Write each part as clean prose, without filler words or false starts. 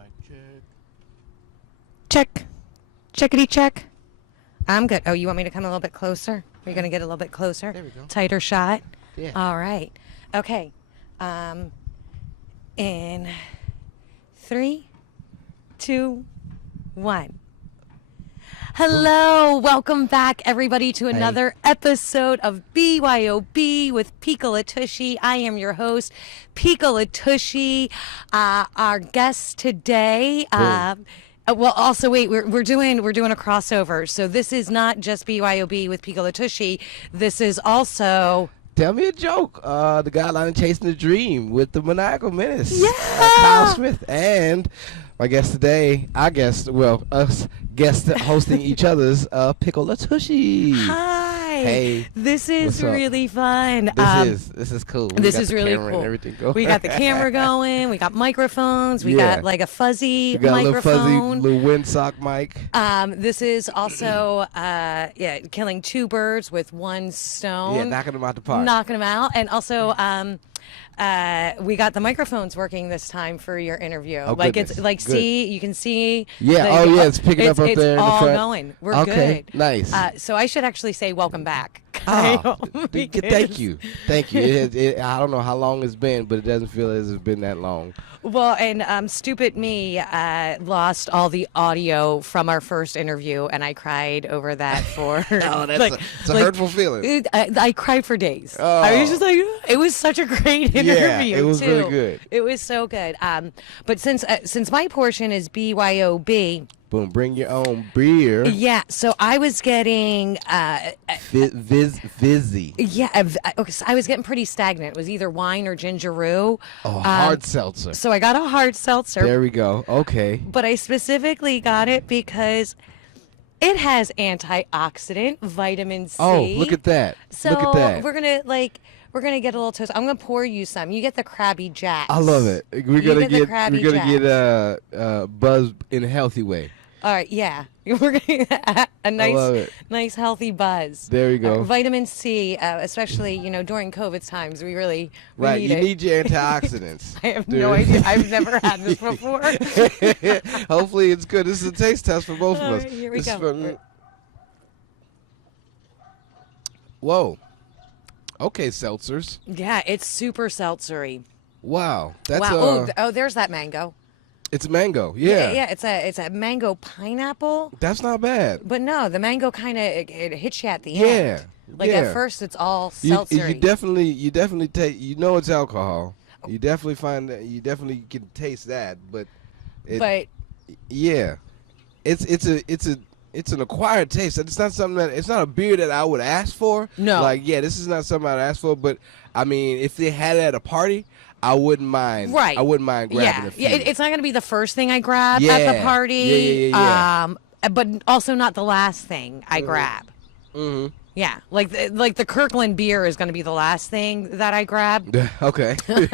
Mic check. Check. Checkity check. I'm good. Oh, you want me to come a little bit closer? Are you going to get a little bit closer? There we go. Tighter shot? Yeah. All right. Okay. In 3, 2, 1. Hello, welcome back, everybody, to another episode of BYOB with Pika Latushi. I am your host, Pika Latushi. Our guest today. Well, also wait, we're doing a crossover. So this is not just BYOB with Pika Latushi. This is also. Tell me a joke. The guideline Chasing the Dream with the Maniacal Menace. Yeah. Kyle Smith and my guest today, us guests hosting each other's Pickle Latushi. Hi. Hey. This is really fun. This is cool. This is really cool. And everything going. We got the camera going. We got microphones. We got like a fuzzy we got microphone. A little fuzzy, little windsock mic. This is also killing two birds with one stone. Yeah, knocking them out the park. Knocking them out, and also we got the microphones working this time for your interview. Oh, like goodness. it's like Good. See, you can see. Yeah. It's picking up it's there. It's all in the front. going. We're okay, good. Nice. So I should actually say welcome back. Thank you. I don't know how long it's been, but it doesn't feel as it's been that long. Well, and stupid me lost all the audio from our first interview, and I cried over that for. Oh, that's it's a hurtful feeling. I cried for days. Oh. I was just like, it was such a great interview. Yeah, it was too. really good. It was so good. But since my portion is BYOB. Boom, bring your own beer. Yeah, so I was getting Vizzy. Yeah, okay, so I was getting pretty stagnant. It was either wine or gingeroo. Oh, hard seltzer. So I got a hard seltzer. There we go. Okay. But I specifically got it because it has antioxidant, vitamin C. Oh, look at that. So look at that. we're gonna get a little toast. I'm gonna pour you some. You get the Krabby Jacks. I love it. We're gonna get buzz in a healthy way. All right, yeah. We're going to a nice healthy buzz. There you go. Vitamin C, especially, during COVID times, we need you it. need your antioxidants. I have no idea. I've never had this before. Hopefully it's good. This is a taste test for both of us. Right, here we go. Whoa. Okay, seltzers. Yeah, it's super seltzery. Wow. That's wow. There's that mango. It's mango, yeah. Yeah, it's a mango pineapple. That's not bad. But no, the mango kind of it hits you at the end. At first it's all seltzery. You definitely take. It's alcohol. You definitely find that. You definitely can taste that. But yeah, it's an acquired taste. It's not something it's not a beer that I would ask for. No. This is not something I'd ask for. But I mean, if they had it at a party, I wouldn't mind. Right. I wouldn't mind grabbing a few. Yeah, it's not going to be the first thing I grab at the party. Yeah. But also not the last thing I grab. Mm-hmm. Yeah, like the Kirkland beer is going to be the last thing that I grab. Okay. That's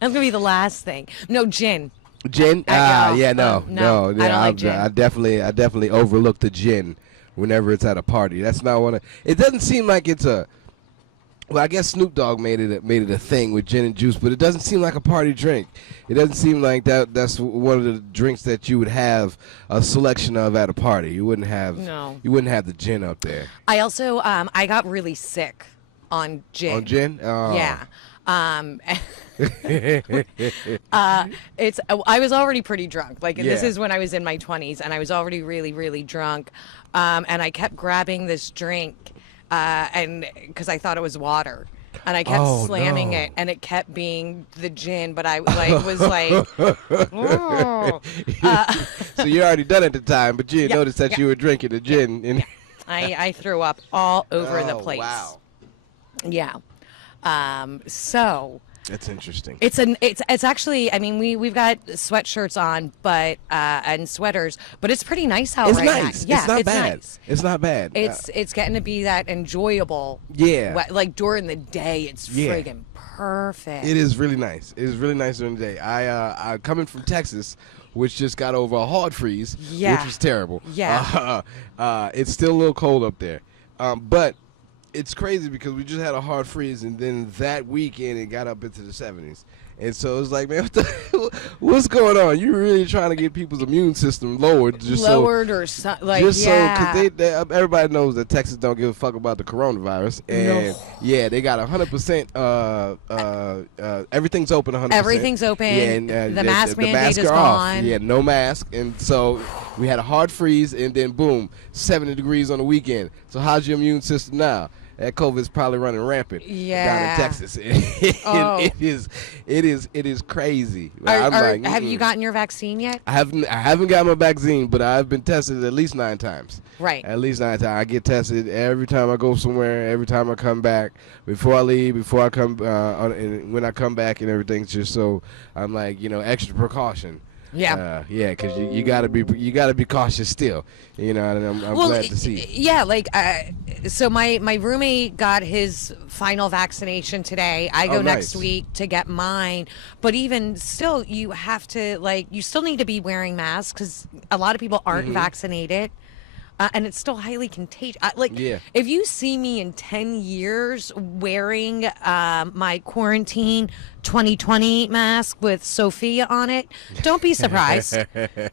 going to be the last thing. No, gin. Gin? No, I don't like gin. I definitely overlook the gin whenever it's at a party. That's not one of. It doesn't seem like it's a. Well, I guess Snoop Dogg made it a thing with gin and juice, but it doesn't seem like a party drink. It doesn't seem like that's one of the drinks that you would have a selection of at a party. You wouldn't have the gin up there. I also I got really sick on gin. On gin? Oh. Yeah. I was already pretty drunk. This is when I was in my 20s, and I was already really, really drunk. And I kept grabbing this drink. And because I thought it was water, and I kept slamming it, and it kept being the gin, but I was like, oh. So you already done it at the time, but you didn't notice that you were drinking the gin. And I threw up all over the place. Wow. Yeah. So. That's interesting. It's actually, I mean, we've got sweatshirts on, but and sweaters, but it's pretty nice out right nice. now. Yeah, it's not bad. Nice. It's not bad. It's getting to be that enjoyable. Yeah. Like during the day, it's friggin' perfect. It is really nice. It is really nice during the day. I coming from Texas, which just got over a hard freeze, which was terrible. Yeah. It's still a little cold up there, but. It's crazy because we just had a hard freeze, and then that weekend it got up into the 70s. And so it was like, man, What's going on? You really trying to get people's immune system lowered? Or something like just so because everybody knows that Texas don't give a fuck about the coronavirus, and they got 100%. Everything's open 100%. Everything's open. Yeah, and, the mask mandate masks is are gone. off. Yeah, no mask, and so we had a hard freeze, and then boom, 70 degrees on the weekend. So how's your immune system now? That COVID's probably running rampant down in Texas. It is crazy. Have you gotten your vaccine yet? I haven't got my vaccine, but I've been tested at least 9 times. Right. At least 9 times. I get tested every time I go somewhere, every time I come back, before I leave, before I come, and when I come back and everything. Just so I'm like, extra precaution. Yeah. Because you gotta be cautious still, and I'm glad to see. Yeah, so my roommate got his final vaccination today. I go next week to get mine, but even still, you have to you still need to be wearing masks because a lot of people aren't vaccinated. And it's still highly contagious. If you see me in 10 years wearing my quarantine 2020 mask with Sophia on it, don't be surprised.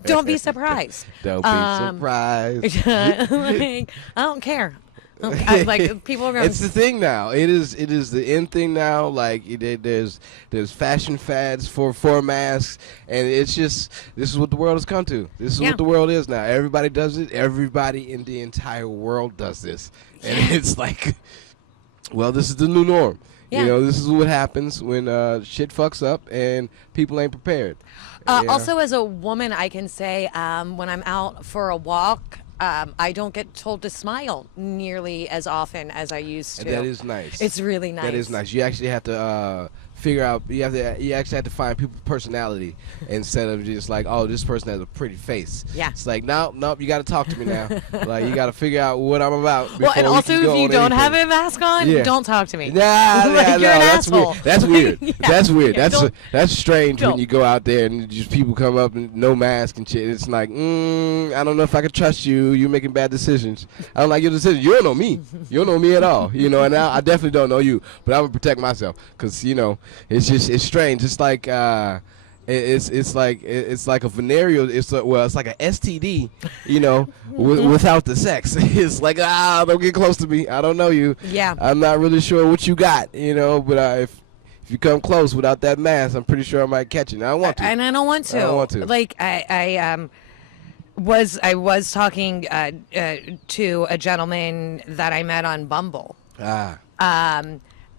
Don't be surprised. Don't be surprised. I don't care. People are going. It's the thing now. It is the in thing now. There's fashion fads for masks, and it's just this is what the world has come to. This is what the world is now. Everybody does it. Everybody in the entire world does this, and it's like, well, this is the new norm. Yeah. This is what happens when shit fucks up and people ain't prepared. Also, as a woman, I can say when I'm out for a walk. I don't get told to smile nearly as often as I used to. And that is nice. It's really nice. That is nice. You actually have to figure out. You actually have to find people's personality instead of just like, oh, this person has a pretty face. Yeah. It's like, nope. You got to talk to me now. You got to figure out what I'm about. Well, and also if you don't have a mask on, don't talk to me. You're an asshole. That's weird. That's weird. That's strange when you go out there and just people come up and no mask and shit. It's like, I don't know if I can trust you. You're making bad decisions. I don't like your decisions. You don't know me. You don't know me at all. And I definitely don't know you. But I'm gonna protect myself because it's strange. It's like it's like a venereal. It's like a STD. Without the sex. It's like don't get close to me. I don't know you. Yeah. I'm not really sure what you got. But if you come close without that mask, I'm pretty sure I might catch it. I don't want to. And I don't want to. I don't want to. I was talking to a gentleman that I met on Bumble.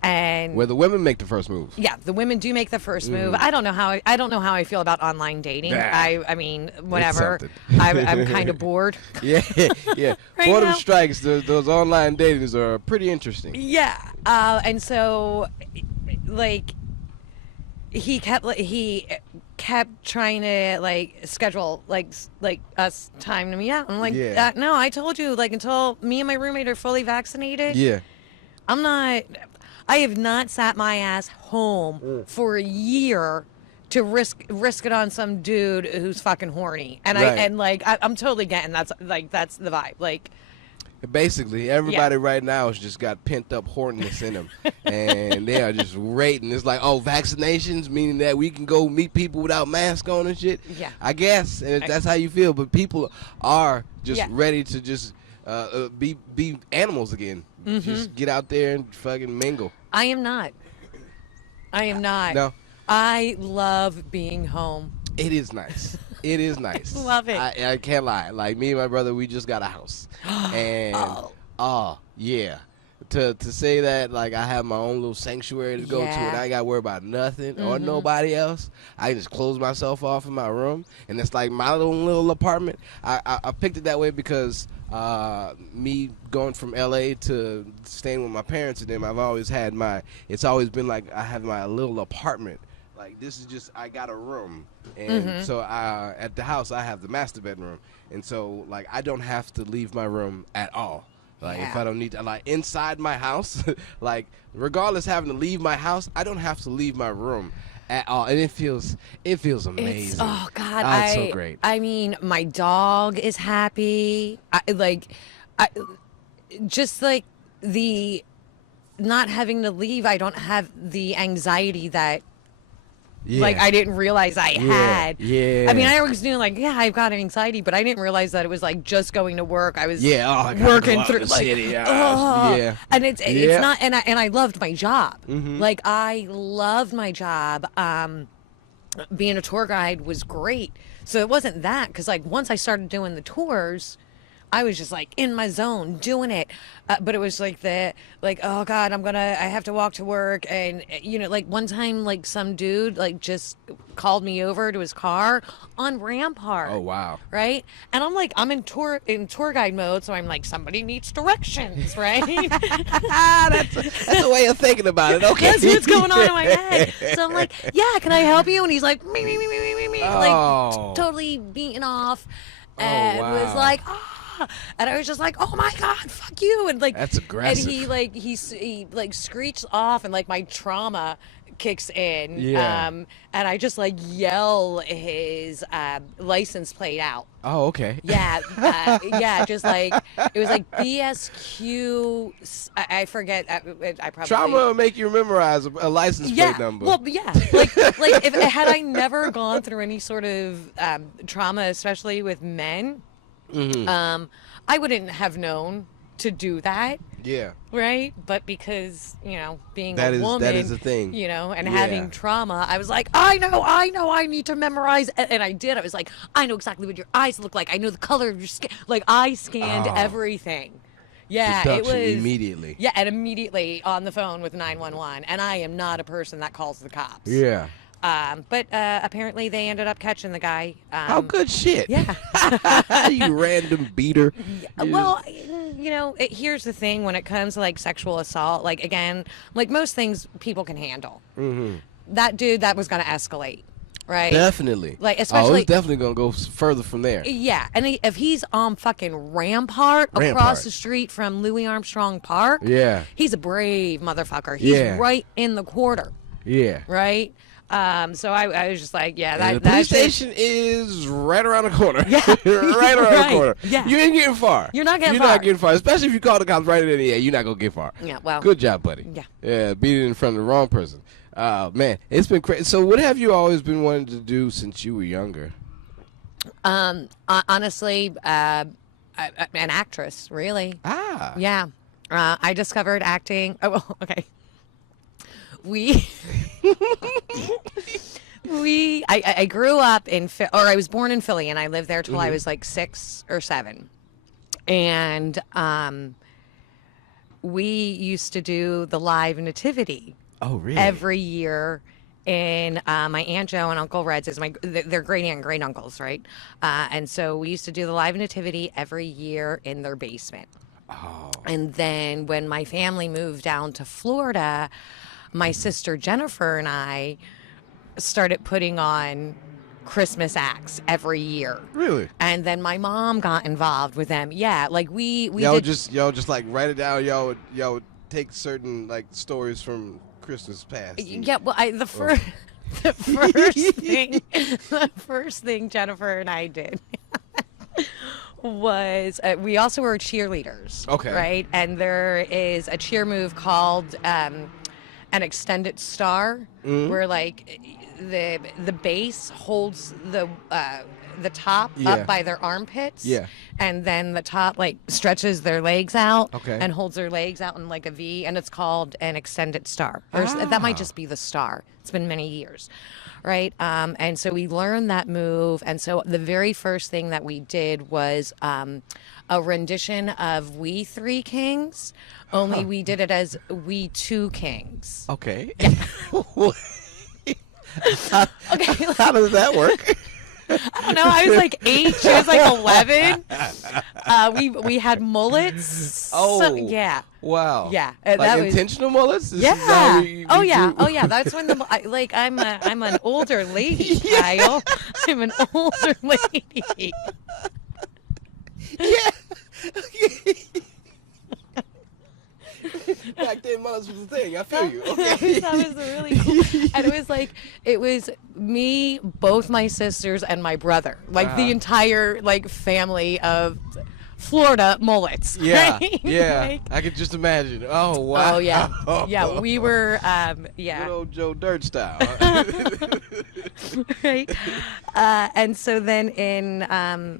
And where the women make the first move. Yeah, the women do make the first move. I don't know how I feel about online dating. I mean, whatever. I'm kind of bored. Yeah. Boredom strikes. Those online datings are pretty interesting. Yeah, and so he kept trying to schedule us time to meet out. I'm like, no, I told you until me and my roommate are fully vaccinated. Yeah. I have not sat my ass home for a year to risk it on some dude who's fucking horny. And I'm totally getting that's the vibe. Basically, everybody right now has just got pent up horniness in them, and they are just rating. It's like, oh, vaccinations, meaning that we can go meet people without masks on and shit. Yeah, I guess, and that's how you feel. But people are just ready to just be animals again. Just get out there and fucking mingle. I am not. No. I love being home. It is nice. It is nice. Love it. I can't lie. Me and my brother, we just got a house. And, yeah. To say that, I have my own little sanctuary to go to and I ain't got to worry about nothing or nobody else. I can just close myself off in my room. And it's like my little apartment. I picked it that way because me going from L.A. to staying with my parents and them, it's always been like I have my little apartment. This is just, I got a room. And so at the house, I have the master bedroom. And so, I don't have to leave my room at all. If I don't need to, inside my house, regardless having to leave my house, I don't have to leave my room at all. And it feels amazing. Oh, God. It's so great. I mean, my dog is happy. The not having to leave, I don't have the anxiety that Yeah. Like, I didn't realize I had. Yeah. I mean, I always knew, like, yeah, I've got anxiety, but I didn't realize that it was, like, just going to work. I was I gotta working go out through, in the like, city. yeah. And it's Yeah. not, and I loved my job. Mm-hmm. Like, I loved my job. Being a tour guide was great. So it wasn't that, because, like, once I started doing the tours, I was just like in my zone doing it. But it was like oh God, I have to walk to work. And, you know, like one time, like some dude, like just called me over to his car on Rampart. Oh, wow. Right. And I'm like, I'm in tour guide mode. So I'm like, somebody needs directions. Right. That's a way of thinking about it. Okay. That's what's going on in my head. So I'm like, yeah, can I help you? And he's like, me, like totally beaten off. And was like, and I was just like, oh my God, fuck you. And like, that's aggressive. And he like screeched off, and like my trauma kicks in. Yeah. And I just like yell his license plate out. Oh, okay. Yeah. Yeah. Just like, it was like BSQ. I forget. I probably. Trauma will make you memorize a license plate number. Well, yeah. Like if had I never gone through any sort of trauma, especially with men, I wouldn't have known to do that. Yeah. Right? But because, you know, being that a woman. That is a thing. You know, and having trauma, I was like, I know, I need to memorize. And I did. I was like, I know exactly what your eyes look like. I know the color of your skin. Like, I scanned everything. Yeah, Deduction it was. Immediately. Yeah, and immediately on the phone with 911. And I am not a person that calls the cops. Yeah. But apparently they ended up catching the guy. Oh, good shit. Yeah. You random beater. Well, you know, here's the thing when it comes to like sexual assault, like again, like most things people can handle. Mm-hmm. That dude, that was going to escalate, right? Definitely. Like, especially. It's definitely going to go further from there. Yeah. And if he's on fucking Rampart across the street from Louis Armstrong Park, he's a brave motherfucker. He's right in the quarter. Yeah. Right? So I was just like, yeah, the police station is right around the corner. Yeah. Right around the corner. Yeah. You ain't getting far. You're not You're not getting far. Especially if you call the cops right in the air. You're not going to get far. Yeah, well. Good job, buddy. Yeah. Yeah, beat it in front of the wrong person. Man, it's been crazy. So what have you always been wanting to do since you were younger? Honestly, an actress, really. Ah. Yeah. I discovered acting. Oh, well, okay. I grew up I was born in Philly, and I lived there till I was like 6 or 7. And we used to do the live nativity. Oh, really? Every year. And my Aunt Jo and Uncle Red's they're great aunt and great uncles, right? And so we used to do the live nativity every year in their basement. Oh. And then when my family moved down to Florida, my sister Jennifer and I started putting on Christmas acts every year. Really? And then my mom got involved with them. Yeah, like we y'all just like write it down. Y'all would take certain like stories from Christmas past. Yeah, well, the first thing Jennifer and I did was we also were cheerleaders. Okay. Right? And there is a cheer move called an extended star, where like the base holds the top up by their armpits. Yeah. And then the top like stretches their legs out. Okay. And holds their legs out in like a V, and it's called an extended star. That might just be the star. It's been many years. Right. And so we learned that move. And so the very first thing that we did was a rendition of We Three Kings, only we did it as We Two Kings. Okay. Yeah. Okay. How does that work? I don't know. I was like 8. She was like 11. We had mullets. Oh. So, yeah. Wow. Yeah. Like that intentional mullets? Yeah. Oh yeah. That's when I'm an older lady, Kyle. I'm an older lady. Yeah. Back then, mullets was the thing. I feel you. Okay. That was really cool. And it was me, both my sisters, and my brother. Like the entire like family of Florida mullets. Yeah, right? yeah. Like, I could just imagine. Oh wow. oh yeah, yeah. We were, yeah. Good old Joe Dirt style. Right. And so then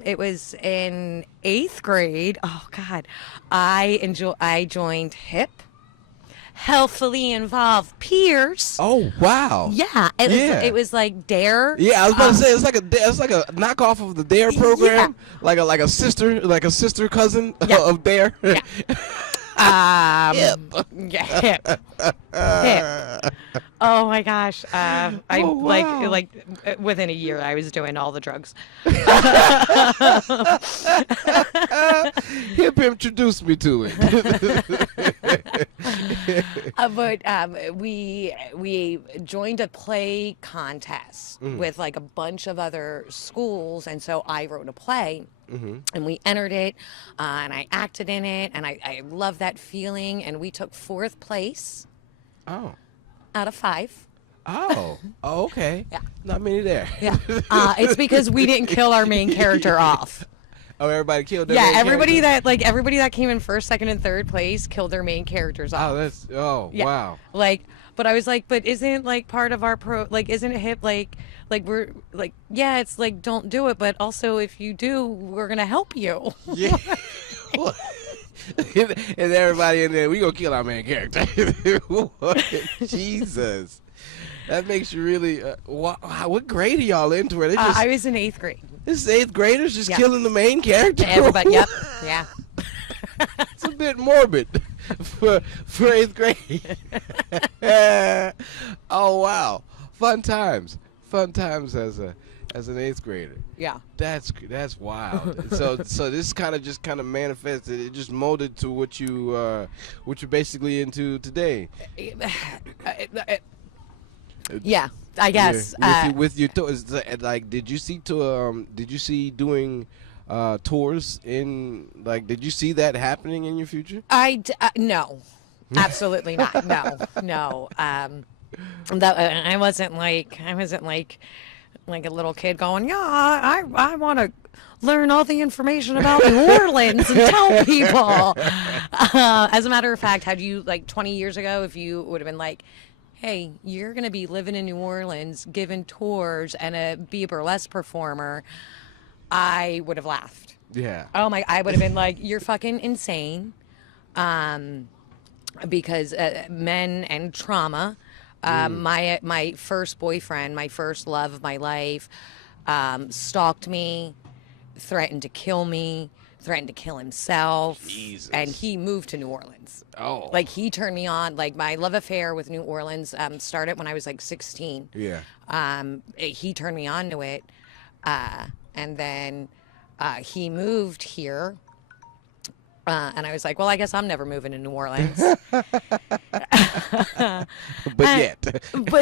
it was in 8th grade. Oh God, I joined HIP, Healthfully Involved Peers. Oh wow. Yeah, Yeah. it was like Dare. Yeah, I was about to say it's like a knockoff of the Dare program, like a sister cousin of Dare. Yeah. Yeah, hip. Oh my gosh. Oh, wow. like within a year I was doing all the drugs. Hip introduced me to it. But we joined a play contest with like a bunch of other schools, and so I wrote a play. And we entered it, and I acted in it, and I love that feeling. And we took 4th place Oh. out of 5. Oh. Oh, okay. Yeah. Not many there. Yeah, it's because we didn't kill our main character off. Oh, everybody killed their Yeah, main everybody character? everybody that came in 1st, 2nd, and 3rd place killed their main characters off. Yeah. Wow. Like, but I was like, but isn't like part of our isn't it hip like we're like, yeah, it's like don't do it, but also if you do, we're gonna help you. Yeah. And everybody in there, we gonna kill our main character. Jesus. That makes you really. What grade are y'all into? Are they just, I was in 8th grade. this is 8th graders just Yeah. killing the main character? Everybody, yep, yeah. It's a bit morbid for 8th grade. Oh wow, fun times as an 8th grader. Yeah. That's wild. So this kind of manifested. It just molded to what you're basically into today. Yeah, I guess. With your tours, like, did you see doing tours in, like, did you see that happening in your future? No, absolutely not. No. I wasn't like a little kid going, yeah, I want to learn all the information about New Orleans and tell people. As a matter of fact, had you, like, 20 years ago, if you would have been like, hey, you're going to be living in New Orleans, giving tours, and be a burlesque performer, I would have laughed. Yeah. Oh my, I would have been like, you're fucking insane. Because men and trauma. My first boyfriend, my first love of my life, stalked me, threatened to kill me, threatened to kill himself. Jesus. And he moved to New Orleans. Oh. Like, he turned me on. Like, my love affair with New Orleans started when I was like 16. Yeah. He turned me on to it. And then he moved here. And I was like, well, I guess I'm never moving to New Orleans. But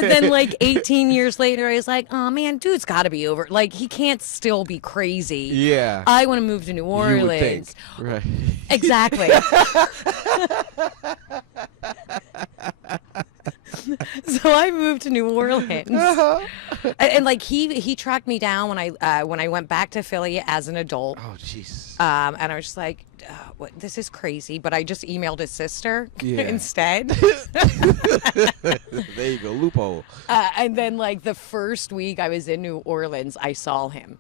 then, like, 18 years later, I was like, oh, man, dude's got to be over. Like, he can't still be crazy. Yeah. I want to move to New Orleans. You would think. Right. Exactly. So I moved to New Orleans, and like he tracked me down when I went back to Philly as an adult. Oh, jeez. And I was just like, what, this is crazy. But I just emailed his sister instead. There you go, loophole. And then, like, the first week I was in New Orleans, I saw him.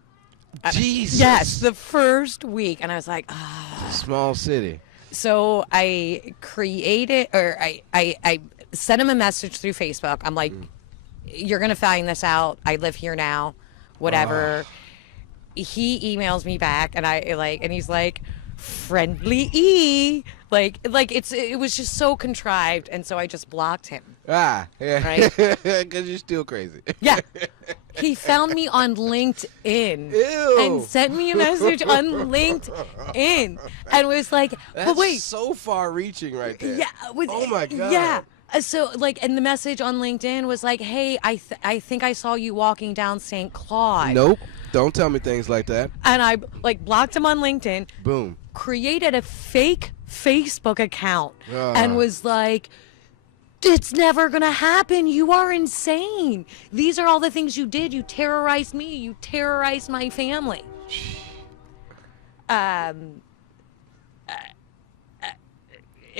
Jesus. Yes, the first week, and I was like, It's a small city. So I created, or I sent him a message through Facebook. I'm like, you're going to find this out. I live here now, whatever. He emails me back, and and he's like, friendly E. It was just so contrived, and so I just blocked him. Yeah. Right? Because you're still crazy. Yeah. He found me on LinkedIn. Ew. And sent me a message on LinkedIn. And was like, That's but wait. so far reaching right there. Yeah. Oh my God. Yeah. So, like, and the message on LinkedIn was like, hey, I think I saw you walking down St. Claude. Nope. Don't tell me things like that. And I, like, blocked him on LinkedIn. Boom. Created a fake Facebook account. And was like, it's never going to happen. You are insane. These are all the things you did. You terrorized me. You terrorized my family.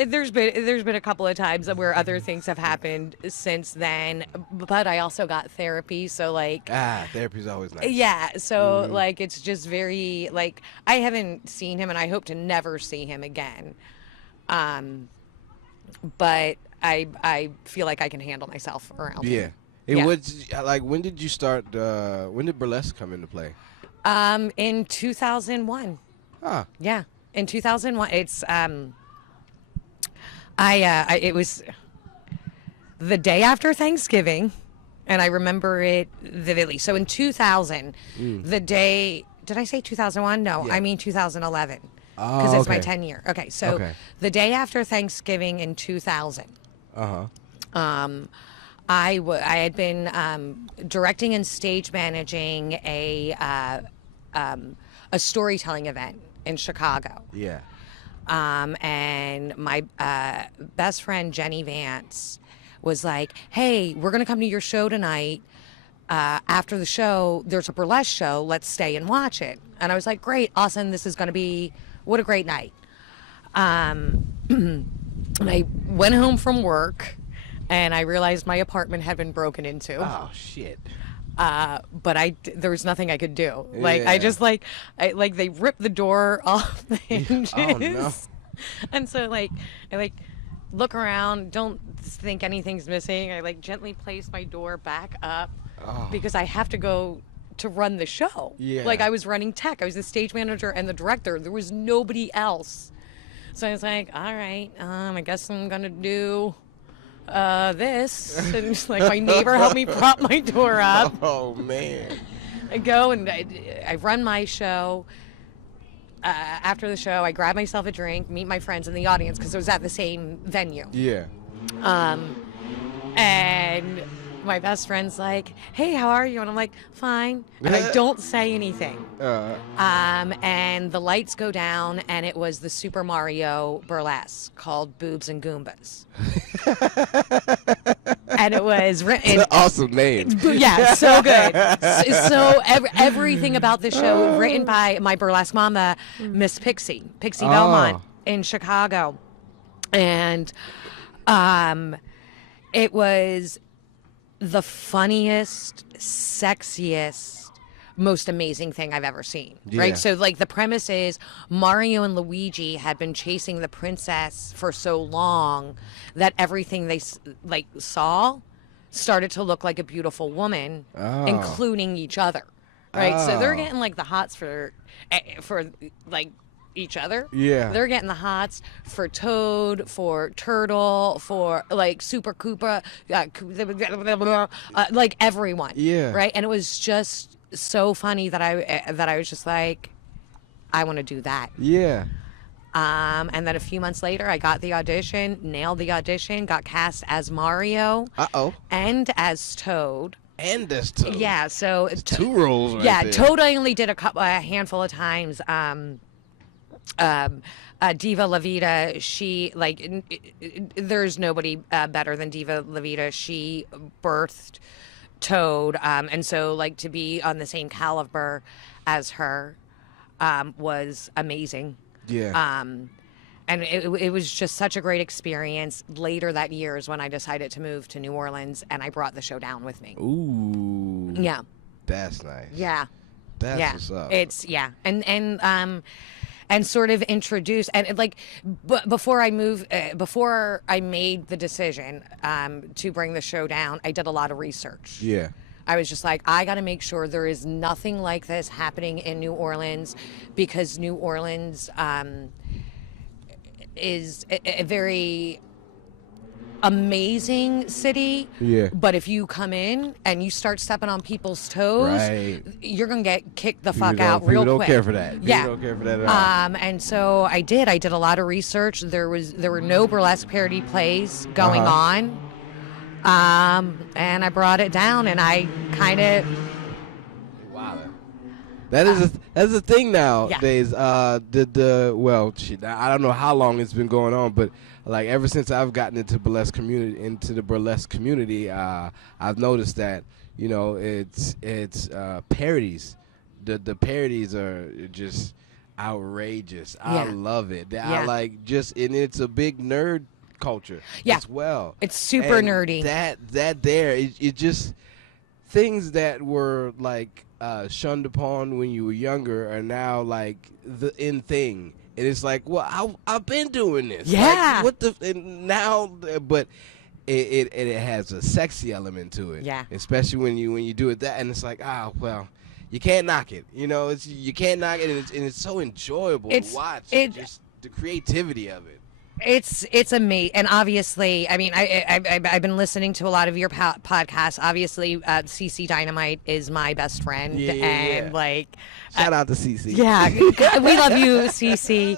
there's been a couple of times where other things have happened since then, but I also got therapy, so like Therapy's always nice. yeah, so like it's just very like I haven't seen him and I hope to never see him again. But I feel like I can handle myself around him. Yeah. It was like, when did you start? When did burlesque come into play? In 2001. Ah. Yeah, in 2001. It's it was the day after Thanksgiving, and I remember it vividly. So in 2000, the day, did I say 2001? No, Yeah. I mean 2011. Oh, Because it's my okay. 10 year. Okay, so Okay. the day after Thanksgiving in 2000, I had been directing and stage managing a storytelling event in Chicago. Yeah. And my best friend Jenny Vance was like, "Hey, we're gonna come to your show tonight. After the show, there's a burlesque show. Let's stay and watch it." And I was like, "Great, awesome! This is gonna be what a great night." And I went home from work, and I realized my apartment had been broken into. Oh shit. But there was nothing I could do. Like Yeah. I just like they ripped the door off the hinges. Oh no. And so I look around, don't think anything's missing. I gently place my door back up because I have to go to run the show. Yeah. Like I was running tech. I was the stage manager and the director. There was nobody else. So I was like, all right, I guess I'm gonna do this. And just, my neighbor helped me prop my door up. Oh man. I go and I run my show. After the show, I grab myself a drink, meet my friends in the audience because it was at the same venue. Yeah. And my best friend's like, "Hey, how are you?" And I'm like, "Fine." And I don't say anything. And the lights go down, and it was the Super Mario burlesque called Boobs and Goombas. And it was written. It's an awesome name. Yeah, so good. So everything about the show written by my burlesque mama, Miss Pixie Belmont in Chicago, and it was the funniest, sexiest, most amazing thing I've ever seen. Yeah. Right? So the premise is Mario and Luigi had been chasing the princess for so long that everything they saw started to look like a beautiful woman, including each other. Right? So they're getting the hots for each other. Yeah. They're getting the hots for Toad, for Turtle, for Super Koopa, everyone. Yeah. Right? And it was just so funny that I was just like, I want to do that. Yeah. And then a few months later, I got the audition, nailed the audition, got cast as Mario and as Toad. And that's two. Yeah, so Two roles right there. Toad I only did a handful of times. Diva La Vida, she there's nobody better than Diva La Vida. She birthed Toad, and so to be on the same caliber as her was amazing. Yeah. And it was just such a great experience. Later that year is when I decided to move to New Orleans, and I brought the show down with me. Ooh. Yeah. That's nice. Yeah. That's Yeah. what's up. It's and sort of introduce and before I made the decision to bring the show down, I did a lot of research. Yeah. I was just like, I got to make sure there is nothing like this happening in New Orleans, because New Orleans is a very amazing city. Yeah. But if you come in and you start stepping on people's toes, Right. you're gonna get kicked the fuck People out don't- real people quick. don't care for that. People Yeah. don't care for that at all. And so I did a lot of research. There were no burlesque parody plays going on. And I brought it down, and I kind of Wow. That's a thing nowadays. I don't know how long it's been going on, but ever since I've gotten into the burlesque community, I've noticed that it's parodies. The parodies are just outrageous. I Yeah. love it. I Yeah. like just, and it's a big nerd culture Yeah. as well. It's super And nerdy. That there, it just things that were like shunned upon when you were younger are now like the in thing. And it's like, well, I've been doing this. Yeah. Like, what the and now, but it has a sexy element to it. Yeah. Especially when you do it that, and it's like, well, you can't knock it. You know, you can't knock it, and it's so enjoyable to watch. Just the creativity of it. It's amazing, and obviously, I mean, I've been listening to a lot of your podcasts. Obviously, CC Dynamite is my best friend, and like, shout out to CC. Yeah, we love you, CC.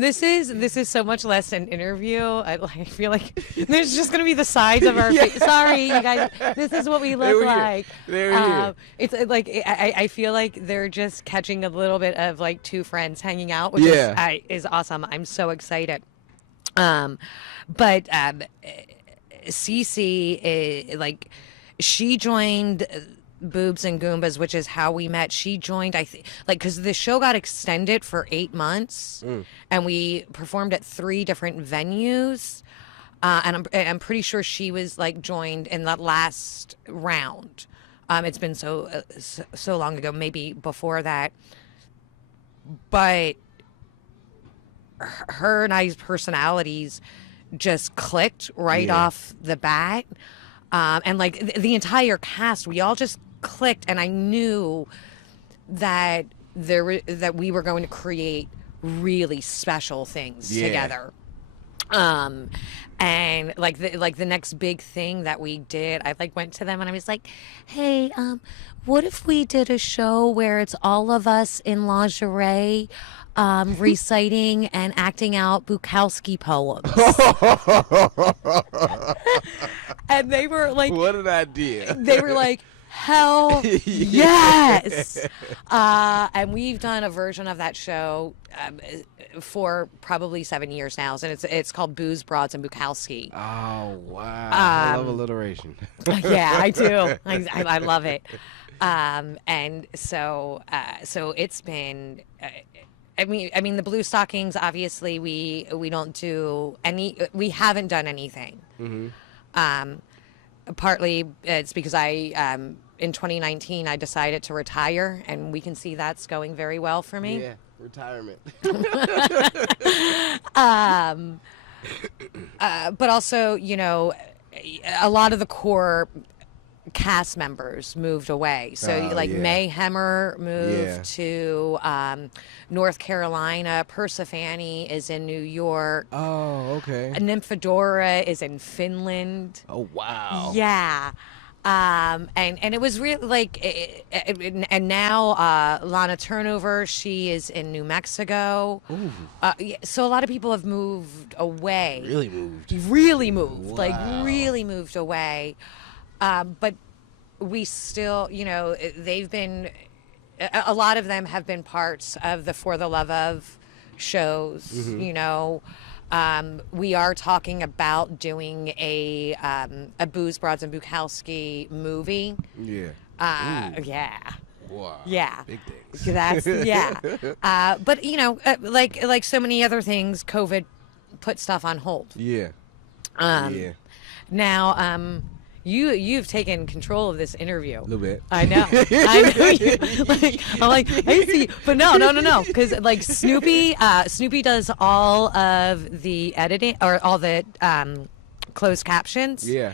This is so much less an interview. I feel like there's just gonna be the sides of our. Sorry, you guys. This is what we look like. It's like I feel like they're just catching a little bit of like two friends hanging out, which is awesome. I'm so excited. But Cece, like, she joined Boobs and Goombas, which is how we met. She joined, because the show got extended for 8 months, and we performed at 3 different venues. And I'm pretty sure she was like joined in that last round. It's been so long ago, maybe before that, but her and I's personalities just clicked right off the bat. And like the entire cast, we all just clicked, and I knew that that we were going to create really special things together. And like the next big thing that we did, I like went to them and I was like, hey, what if we did a show where it's all of us in lingerie reciting and acting out Bukowski poems? And they were like, what an idea. They were like, hell yes. And we've done a version of that show for probably 7 years now, and it's called Booze, Broads, and Bukowski. Oh wow! I love alliteration. Yeah, I do. I love it. And so it's been. I mean, the Blue Stockings. Obviously, we don't do any. We haven't done anything. Mm-hmm. Partly it's because in 2019 I decided to retire, and we can see that's going very well for me. Yeah, retirement. But also, you know, a lot of the core cast members moved away. So May Hemmer moved to North Carolina. Persephone is in New York. Oh, okay. Nymphadora is in Finland. Oh, wow. Yeah. And it was really like, and now Lana Turnover, she is in New Mexico. So a lot of people have moved away. Really moved. Wow. Like really moved away. But we still, you know, they've been, a lot of them have been parts of the For the Love of shows, you know. We are talking about doing a Booze, Broads, and Bukowski movie. Yeah. Yeah. Wow. Yeah. Big things. That's, yeah. But, you know, like so many other things, COVID put stuff on hold. Yeah. Now, you've taken control of this interview. A little bit. I know. I know. I'm like, I see. But no. Because like Snoopy does all of the editing or all the closed captions. Yeah.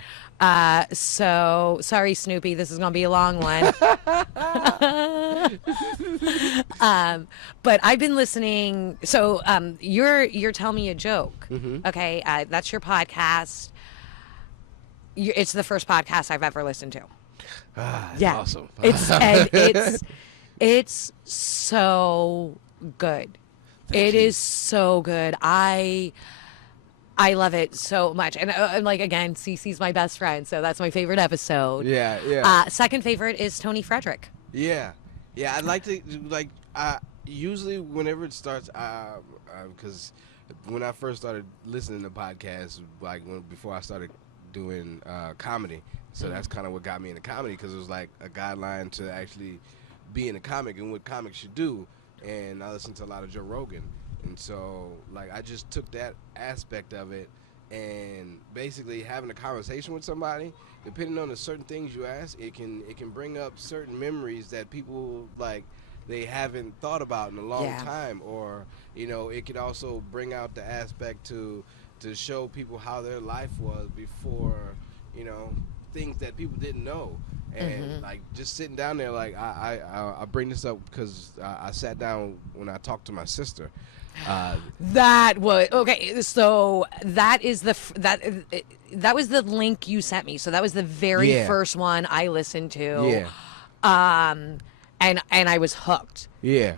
So sorry, Snoopy. This is gonna be a long one. But I've been listening. So you're telling me a joke. Mm-hmm. Okay, that's your podcast. It's the first podcast I've ever listened to. That's awesome. It's so good. It is so good. I love it so much. And like, again, Cece's my best friend, so that's my favorite episode. Yeah. Second favorite is Tony Frederick. Yeah. I'd like to usually whenever it starts, because when I first started listening to podcasts, before I started doing comedy, so that's kind of what got me into comedy, because it was like a guideline to actually be in a comic and what comics should do. and I listen to a lot of Joe Rogan, and so like I just took that aspect of it, and basically having a conversation with somebody, depending on the certain things you ask, it can bring up certain memories that people like they haven't thought about in a long Yeah. time, or it could also bring out the aspect to show people how their life was before, things that people didn't know. And like just sitting down there, like I bring this up because I sat down when I talked to my sister. That was okay. So that is that was the link you sent me. So that was the very Yeah. first one I listened to. Yeah. And I was hooked. Yeah.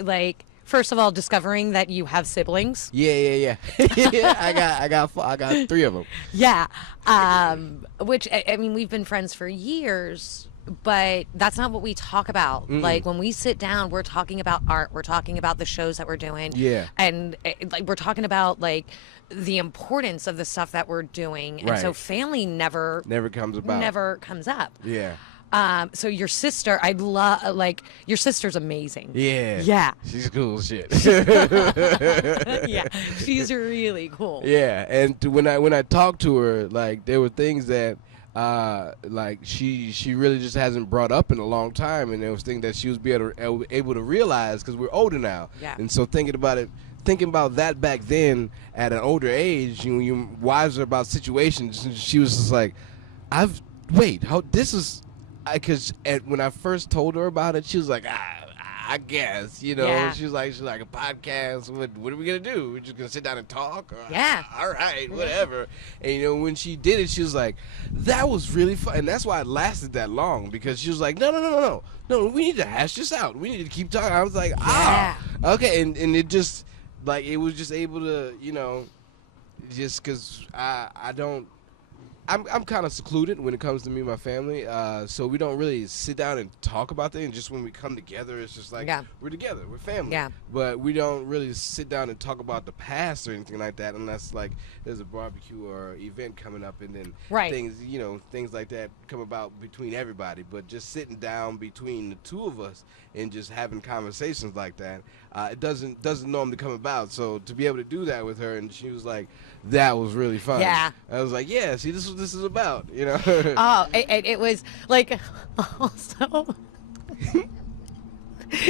Like, first of all, discovering that you have siblings. Yeah. Yeah. I got 3 of them. Yeah. Which I mean, we've been friends for years, but that's not what we talk about. Like when we sit down, we're talking about art. We're talking about the shows that we're doing. Yeah. And like we're talking about like the importance of the stuff that we're doing. And so Right. family never Never comes up. Yeah. So your sister, I love, like, your sister's amazing. Yeah. Yeah. She's cool as shit. Yeah. She's really cool. Yeah, and when I talked to her, like there were things that like she really just hasn't brought up in a long time, and there was things that she was able to realize because we're older now. Yeah. And so thinking about that back then at an older age, you're wiser about situations. And she was just like, how this is. Because when I first told her about it, she was like, I guess, Yeah. She's like a podcast. What are we gonna do? We're just gonna sit down and talk? Yeah. All right, whatever. And when she did it, she was like, that was really fun, and that's why it lasted that long, because she was like, no, we need to hash this out. We need to keep talking. I was like, okay, and it just like it was just able to, just because I don't. I'm kind of secluded when it comes to me and my family, so we don't really sit down and talk about things. Just when we come together, it's just like we're together, we're family. Yeah. But we don't really sit down and talk about the past or anything like that, unless like there's a barbecue or event coming up, and then things like that come about between everybody. But just sitting down between the two of us and just having conversations like that, it doesn't normally come about. So to be able to do that with her, and she was like, that was really fun. Yeah. I was like, yeah, see, this is what this is about, Oh, it was like also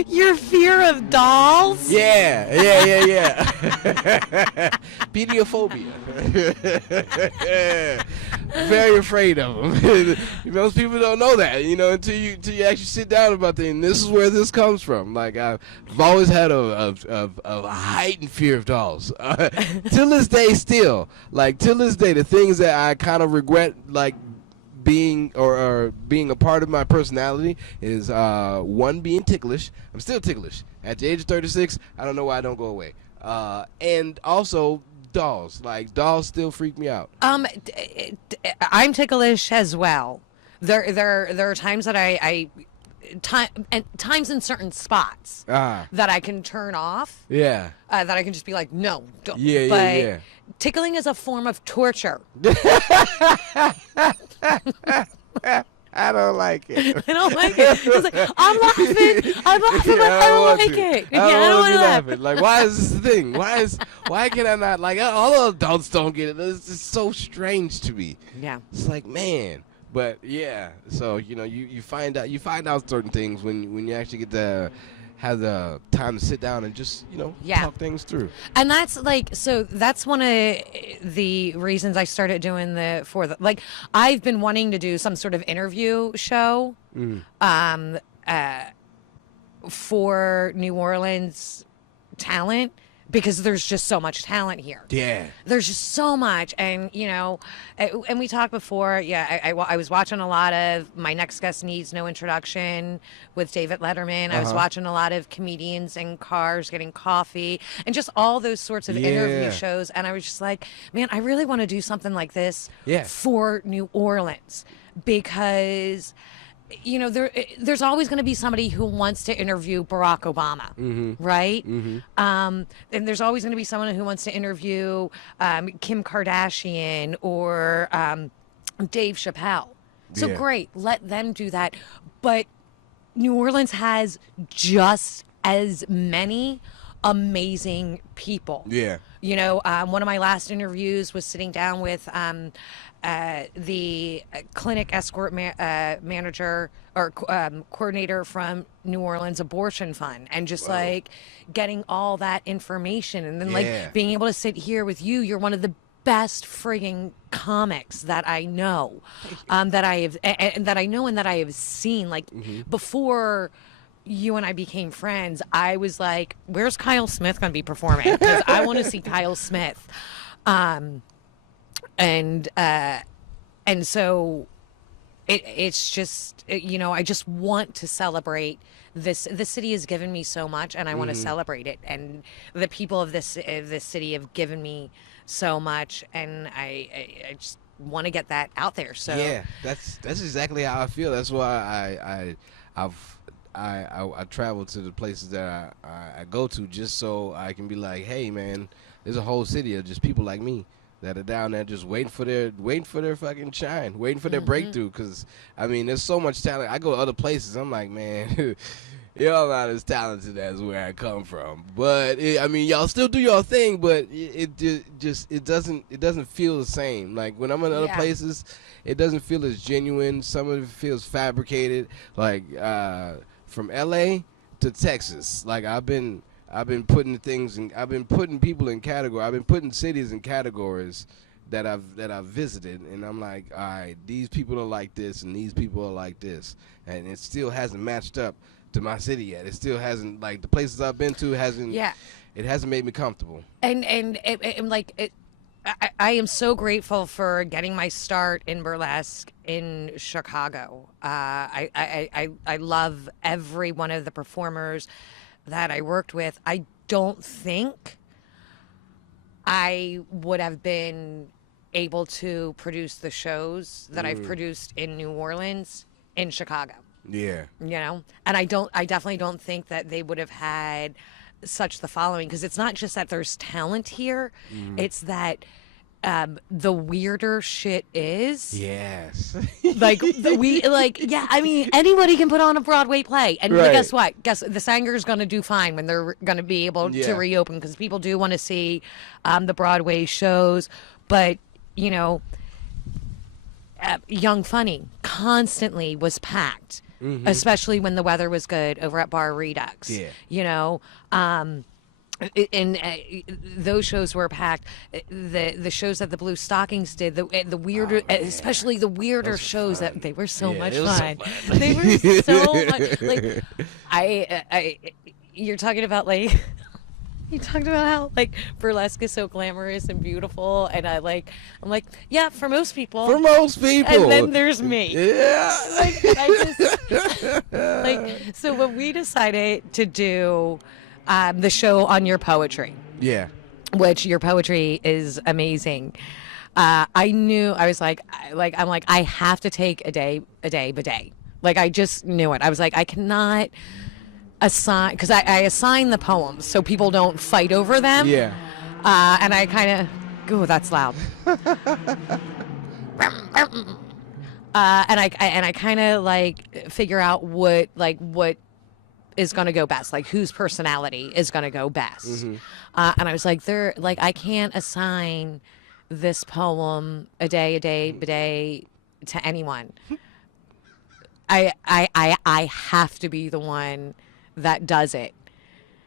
your fear of dolls. Yeah. Pediophobia. Very afraid of them. Most people don't know that, until you actually sit down about things. This is where this comes from. Like I've always had a heightened fear of dolls. Till this day, still. Like till this day, the things that I kind of regret, like being or being a part of my personality is one, being ticklish. I'm still ticklish at the age of 36. I don't know why I don't go away. And also dolls. Like dolls still freak me out. I'm ticklish as well. There are times that times in certain spots that I can turn off. Yeah. That I can just be like, no, don't. Yeah. But tickling is a form of torture. I don't like it. I don't like it. It's like, I'm laughing, but I don't like it. I don't want to laugh. laugh. Like, why is this the thing? Why can I not, like, all adults don't get it. It's just so strange to me. Yeah. It's like, man. But yeah, so you find out certain things when you actually get to have the time to sit down and just talk things through. And that's like, so that's one of the reasons I started doing like I've been wanting to do some sort of interview show for New Orleans talent, because there's just so much talent here. Yeah. There's just so much. And, and we talked before, I was watching a lot of My Next Guest Needs No Introduction with David Letterman. I was watching a lot of comedians in cars getting coffee and just all those sorts of interview shows. And I was just like, man, I really want to do something like this for New Orleans, because there's always going to be somebody who wants to interview Barack Obama, right? And there's always going to be someone who wants to interview Kim Kardashian or Dave Chappelle. So great, let them do that. But New Orleans has just as many amazing people. Yeah. You know, one of my last interviews was sitting down with the clinic escort manager or coordinator from New Orleans Abortion Fund, and just like getting all that information, and then Yeah. like being able to sit here with you. You're one of the best frigging comics that I know, that I have, and that I know and that I have seen. Like before you and I became friends, I was like, where's Kyle Smith going to be performing? Because I want to see Kyle Smith. And so it's just, you know, I just want to celebrate this. The city has given me so much, and I want to celebrate it. And the people of this city have given me so much, and I just want to get that out there. So Yeah, that's exactly how I feel. That's why I travel to the places that I go to, just so I can be like, hey man, there's a whole city of just people like me that are down there just waiting for their fucking shine, waiting for their breakthrough. Because I mean, there's so much talent. I go to other places, I'm like, man, y'all not as talented as where I come from. But I mean, y'all still do your thing, but it doesn't feel the same. Like when I'm in other places, it doesn't feel as genuine. Some of it feels fabricated. Like from LA to Texas, like I've been putting things and I've been putting people in category. I've been putting cities in categories that I've visited, and I'm like, all right, these people are like this, and these people are like this, and it still hasn't matched up to my city yet. It still hasn't, like the places I've been to hasn't. Yeah. It hasn't made me comfortable. And I am so grateful for getting my start in burlesque in Chicago. I love every one of the performers that I worked with. I don't think I would have been able to produce the shows that I've produced in New Orleans in Chicago. Yeah. You know? And I definitely don't think that they would have had such the following, because it's not just that there's talent here, it's that the weirder shit is. Yes. I mean, anybody can put on a Broadway play, and Right. guess what? The Sanger's going to do fine when they're going to be able to reopen, because people do want to see the Broadway shows. But you know, Young Funny constantly was packed, especially when the weather was good over at Bar Redux. Yeah. You know. And those shows were packed. The shows that the Blue Stockings did, the weirder, especially the weirder shows, that they were so much fun. They were so much. Like you're talking about like. You talked about how like burlesque is so glamorous and beautiful, and I'm like, yeah, for most people. For most people. And then there's me. Yeah. So when we decided to do the show on your poetry, which your poetry is amazing, I knew, I was like, I have to take a day bidet. Like I just knew it. I was like, I cannot assign, because I assign the poems so people don't fight over them. Yeah. And I kind of, ooh, that's loud. And I kind of like figure out what is going to go best, like whose personality is going to go best. And I was like, I can't assign this poem a day bidet to anyone. I have to be the one that does it.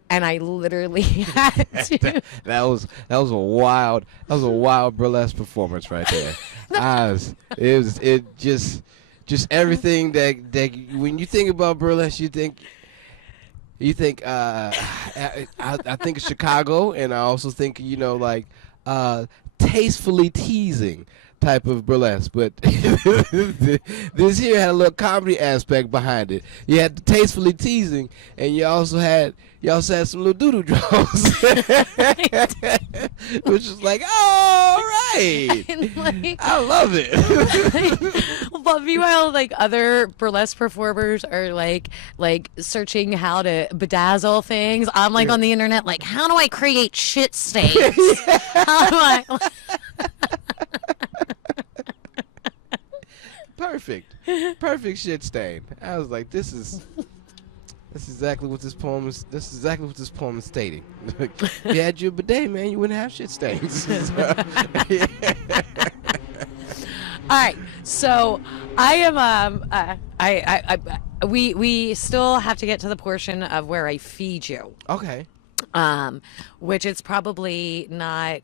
And I literally had to. that was a wild burlesque performance right there. It just everything that when you think about burlesque, you think I think of Chicago, and I also think, you know, like tastefully teasing type of burlesque, but this here had a little comedy aspect behind it. You had the tastefully teasing, and you also had some little doodle drums, which is like, all right, I love it. But meanwhile, like other burlesque performers are like searching how to bedazzle things. I'm like on the internet, like, how do I create shit stains? How do I? Perfect shit stain. I was like, this is That's exactly what this poem is. This is exactly what this poem is stating. If you had your bidet, man, you wouldn't have shit stains. All right, so I am. We still have to get to the portion of where I feed you. Okay. Which it's probably not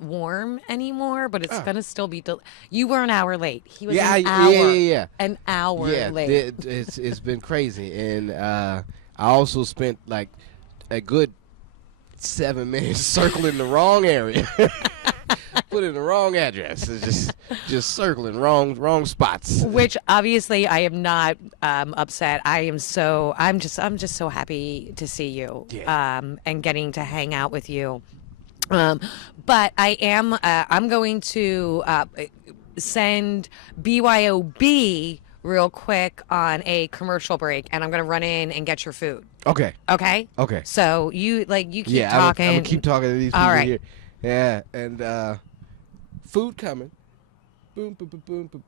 warm anymore, but it's gonna still be. You were an hour late. He was an hour. An hour late. It's been crazy, and I also spent like a good 7 minutes circling the wrong area. Put in the wrong address. It's just circling wrong spots. Which obviously I am not upset. I'm just so happy to see you. Yeah. And getting to hang out with you. But I am I'm going to send BYOB real quick on a commercial break, and I'm going to run in and get your food. Okay. Okay? Okay. So you keep Yeah, talking. I'm gonna keep talking to these people All right. here. Yeah, and food coming. Boom, boom, boom, boom, boom.